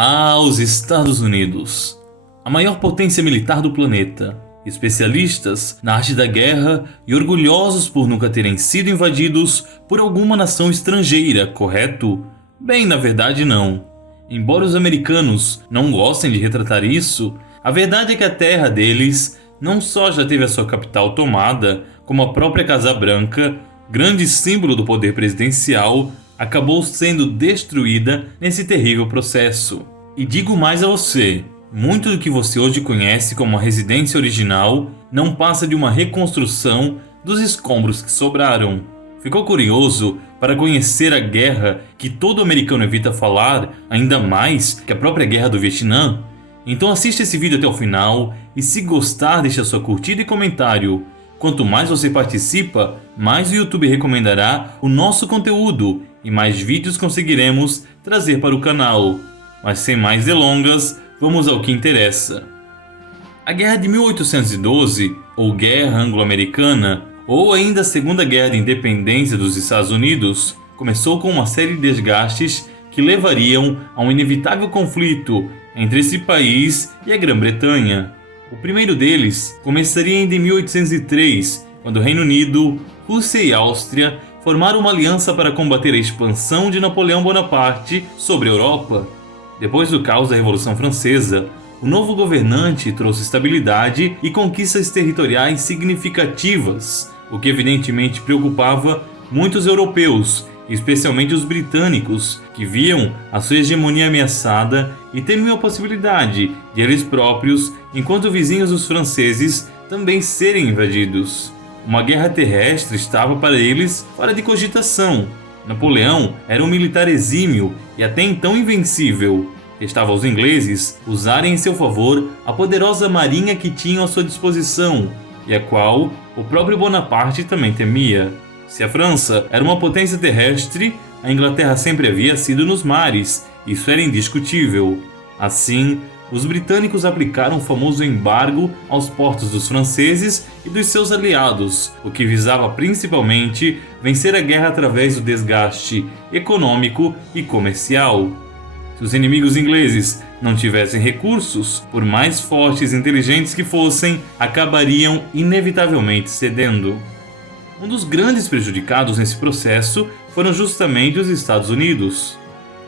Os Estados Unidos, a maior potência militar do planeta, especialistas na arte da guerra e orgulhosos por nunca terem sido invadidos por alguma nação estrangeira, correto? Bem, na verdade não. Embora os americanos não gostem de retratar isso, a verdade é que a terra deles não só já teve a sua capital tomada, como a própria Casa Branca, grande símbolo do poder presidencial, acabou sendo destruída nesse terrível processo. E digo mais a você, muito do que você hoje conhece como a residência original não passa de uma reconstrução dos escombros que sobraram. Ficou curioso para conhecer a guerra que todo americano evita falar, ainda mais que a própria guerra do Vietnã? Então assista esse vídeo até o final e, se gostar, deixa sua curtida e comentário. Quanto mais você participa, mais o YouTube recomendará o nosso conteúdo e mais vídeos conseguiremos trazer para o canal. Mas sem mais delongas, vamos ao que interessa. A Guerra de 1812, ou Guerra Anglo-Americana, ou ainda a Segunda Guerra de Independência dos Estados Unidos, começou com uma série de desgastes que levariam a um inevitável conflito entre esse país e a Grã-Bretanha. O primeiro deles começaria ainda em 1803, quando o Reino Unido, Rússia e Áustria formaram uma aliança para combater a expansão de Napoleão Bonaparte sobre a Europa. Depois do caos da Revolução Francesa, o novo governante trouxe estabilidade e conquistas territoriais significativas, o que evidentemente preocupava muitos europeus, especialmente os britânicos, que viam a sua hegemonia ameaçada e temiam a possibilidade de eles próprios, enquanto vizinhos os franceses, também serem invadidos. Uma guerra terrestre estava para eles fora de cogitação. Napoleão era um militar exímio e até então invencível. Restava aos ingleses usarem em seu favor a poderosa marinha que tinham à sua disposição, e a qual o próprio Bonaparte também temia. Se a França era uma potência terrestre, a Inglaterra sempre havia sido nos mares, isso era indiscutível. Assim, os britânicos aplicaram o famoso embargo aos portos dos franceses e dos seus aliados, o que visava principalmente vencer a guerra através do desgaste econômico e comercial. Se os inimigos ingleses não tivessem recursos, por mais fortes e inteligentes que fossem, acabariam inevitavelmente cedendo. Um dos grandes prejudicados nesse processo foram justamente os Estados Unidos.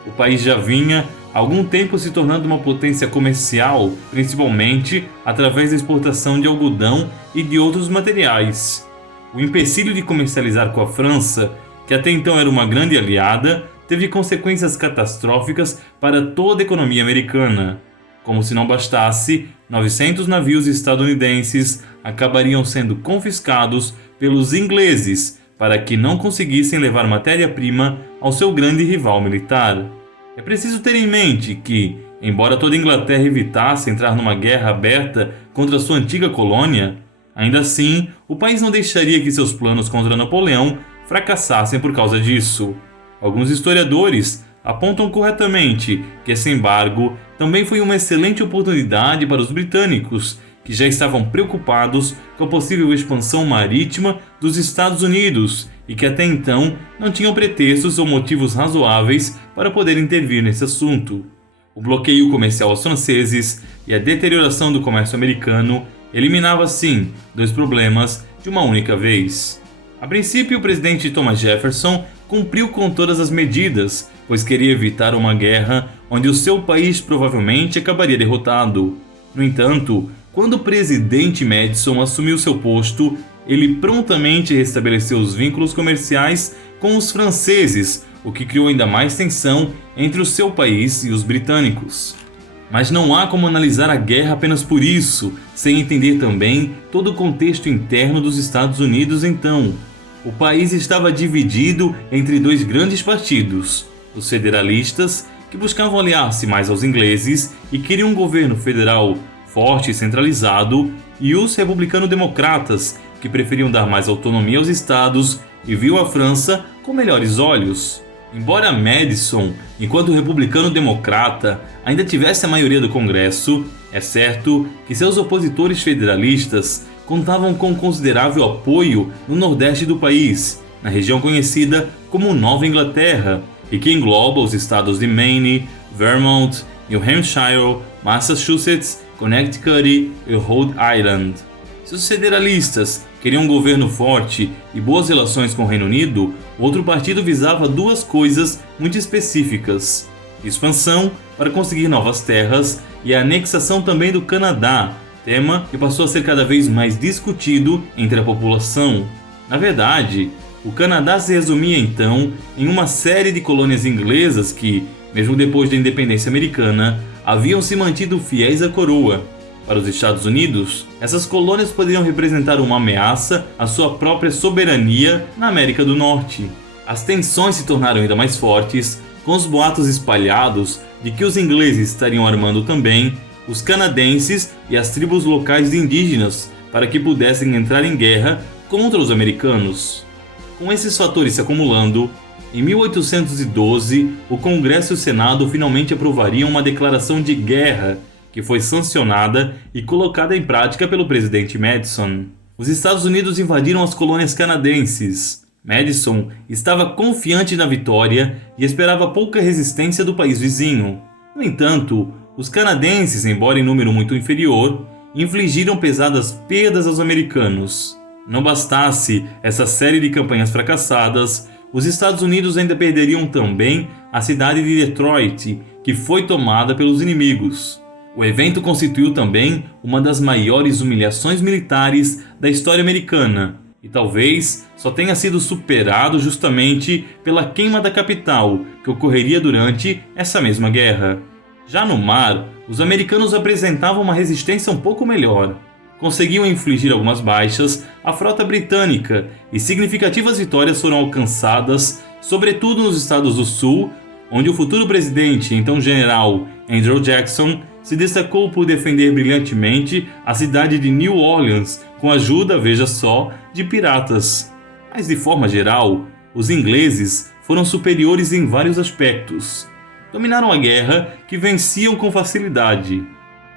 O país já vinha há algum tempo se tornando uma potência comercial, principalmente através da exportação de algodão e de outros materiais. O empecilho de comercializar com a França, que até então era uma grande aliada, teve consequências catastróficas para toda a economia americana. Como se não bastasse, 900 navios estadunidenses acabariam sendo confiscados pelos ingleses para que não conseguissem levar matéria-prima ao seu grande rival militar. É preciso ter em mente que, embora toda a Inglaterra evitasse entrar numa guerra aberta contra sua antiga colônia, ainda assim o país não deixaria que seus planos contra Napoleão fracassassem por causa disso. Alguns historiadores apontam corretamente que esse embargo também foi uma excelente oportunidade para os britânicos, que já estavam preocupados com a possível expansão marítima dos Estados Unidos e que até então não tinham pretextos ou motivos razoáveis para poder intervir nesse assunto. O bloqueio comercial aos franceses e a deterioração do comércio americano eliminava, assim, dois problemas de uma única vez. A princípio, o presidente Thomas Jefferson cumpriu com todas as medidas, pois queria evitar uma guerra onde o seu país provavelmente acabaria derrotado. No entanto, quando o presidente Madison assumiu seu posto, ele prontamente restabeleceu os vínculos comerciais com os franceses, o que criou ainda mais tensão entre o seu país e os britânicos. Mas não há como analisar a guerra apenas por isso, sem entender também todo o contexto interno dos Estados Unidos então. O país estava dividido entre dois grandes partidos, os federalistas, que buscavam aliar-se mais aos ingleses e queriam um governo federal forte e centralizado, e os republicano-democratas, que preferiam dar mais autonomia aos estados e viam a França com melhores olhos. Embora Madison, enquanto republicano-democrata, ainda tivesse a maioria do Congresso, é certo que seus opositores federalistas contavam com considerável apoio no nordeste do país, na região conhecida como Nova Inglaterra, e que engloba os estados de Maine, Vermont, New Hampshire, Massachusetts, Connecticut e Rhode Island. Se os federalistas queriam um governo forte e boas relações com o Reino Unido, outro partido visava duas coisas muito específicas: expansão para conseguir novas terras e a anexação também do Canadá, tema que passou a ser cada vez mais discutido entre a população. Na verdade, o Canadá se resumia então em uma série de colônias inglesas que, mesmo depois da independência americana, haviam se mantido fiéis à coroa. Para os Estados Unidos, essas colônias poderiam representar uma ameaça à sua própria soberania na América do Norte. As tensões se tornaram ainda mais fortes, com os boatos espalhados de que os ingleses estariam armando também os canadenses e as tribos locais de indígenas para que pudessem entrar em guerra contra os americanos. Com esses fatores se acumulando, em 1812, o Congresso e o Senado finalmente aprovariam uma declaração de guerra que foi sancionada e colocada em prática pelo presidente Madison. Os Estados Unidos invadiram as colônias canadenses. Madison estava confiante na vitória e esperava pouca resistência do país vizinho. No entanto, os canadenses, embora em número muito inferior, infligiram pesadas perdas aos americanos. Não bastasse essa série de campanhas fracassadas, os Estados Unidos ainda perderiam também a cidade de Detroit, que foi tomada pelos inimigos. O evento constituiu também uma das maiores humilhações militares da história americana, e talvez só tenha sido superado justamente pela queima da capital, que ocorreria durante essa mesma guerra. Já no mar, os americanos apresentavam uma resistência um pouco melhor. Conseguiam infligir algumas baixas à frota britânica e significativas vitórias foram alcançadas, sobretudo nos estados do sul, onde o futuro presidente, então general Andrew Jackson, se destacou por defender brilhantemente a cidade de New Orleans com a ajuda, veja só, de piratas. Mas de forma geral, os ingleses foram superiores em vários aspectos. Dominaram a guerra, que venciam com facilidade.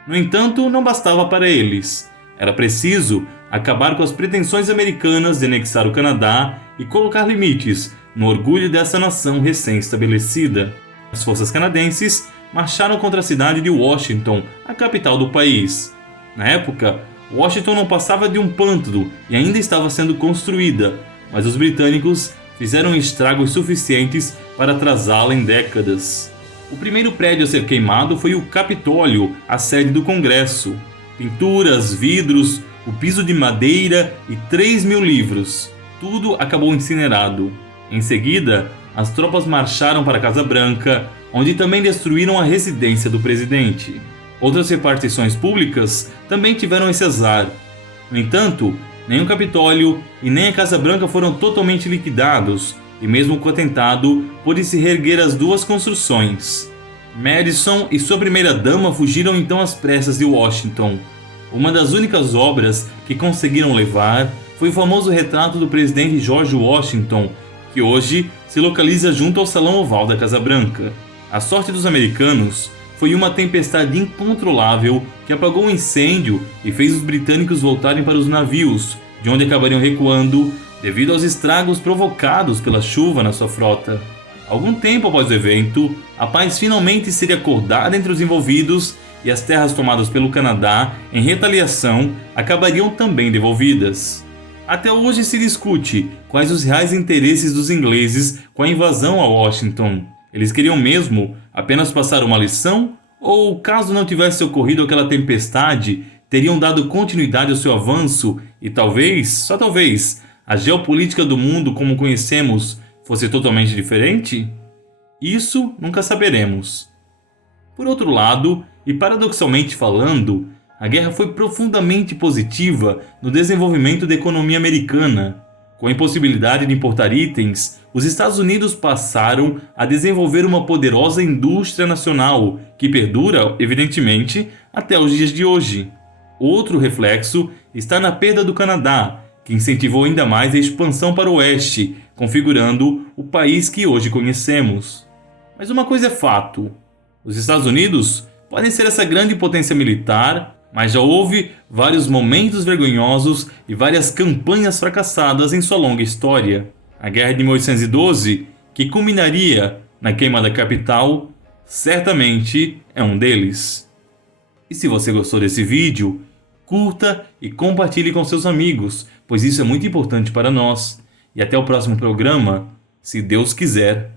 No entanto, não bastava para eles. Era preciso acabar com as pretensões americanas de anexar o Canadá e colocar limites no orgulho dessa nação recém-estabelecida. As forças canadenses marcharam contra a cidade de Washington, a capital do país. Na época, Washington não passava de um pântano e ainda estava sendo construída, mas os britânicos fizeram estragos suficientes para atrasá-la em décadas. O primeiro prédio a ser queimado foi o Capitólio, a sede do Congresso. Pinturas, vidros, o piso de madeira e 3.000 livros. Tudo acabou incinerado. Em seguida, as tropas marcharam para a Casa Branca, onde também destruíram a residência do presidente. Outras repartições públicas também tiveram esse azar. No entanto, nem o Capitólio e nem a Casa Branca foram totalmente liquidados, e mesmo com o atentado, pôde-se reerguer as duas construções. Madison e sua primeira-dama fugiram então às pressas de Washington. Uma das únicas obras que conseguiram levar foi o famoso retrato do presidente George Washington, que hoje se localiza junto ao Salão Oval da Casa Branca. A sorte dos americanos foi uma tempestade incontrolável que apagou o incêndio e fez os britânicos voltarem para os navios, de onde acabariam recuando devido aos estragos provocados pela chuva na sua frota. Algum tempo após o evento, a paz finalmente seria acordada entre os envolvidos e as terras tomadas pelo Canadá, em retaliação, acabariam também devolvidas. Até hoje se discute quais os reais interesses dos ingleses com a invasão a Washington. Eles queriam mesmo apenas passar uma lição? Ou, caso não tivesse ocorrido aquela tempestade, teriam dado continuidade ao seu avanço e talvez, só talvez, a geopolítica do mundo como conhecemos fosse totalmente diferente? Isso nunca saberemos. Por outro lado, e paradoxalmente falando, a guerra foi profundamente positiva no desenvolvimento da economia americana. Com a impossibilidade de importar itens, os Estados Unidos passaram a desenvolver uma poderosa indústria nacional, que perdura, evidentemente, até os dias de hoje. Outro reflexo está na perda do Canadá, que incentivou ainda mais a expansão para o oeste, configurando o país que hoje conhecemos. Mas uma coisa é fato: os Estados Unidos podem ser essa grande potência militar, mas já houve vários momentos vergonhosos e várias campanhas fracassadas em sua longa história. A Guerra de 1812, que culminaria na queima da capital, certamente é um deles. E se você gostou desse vídeo, curta e compartilhe com seus amigos, pois isso é muito importante para nós. E até o próximo programa, se Deus quiser.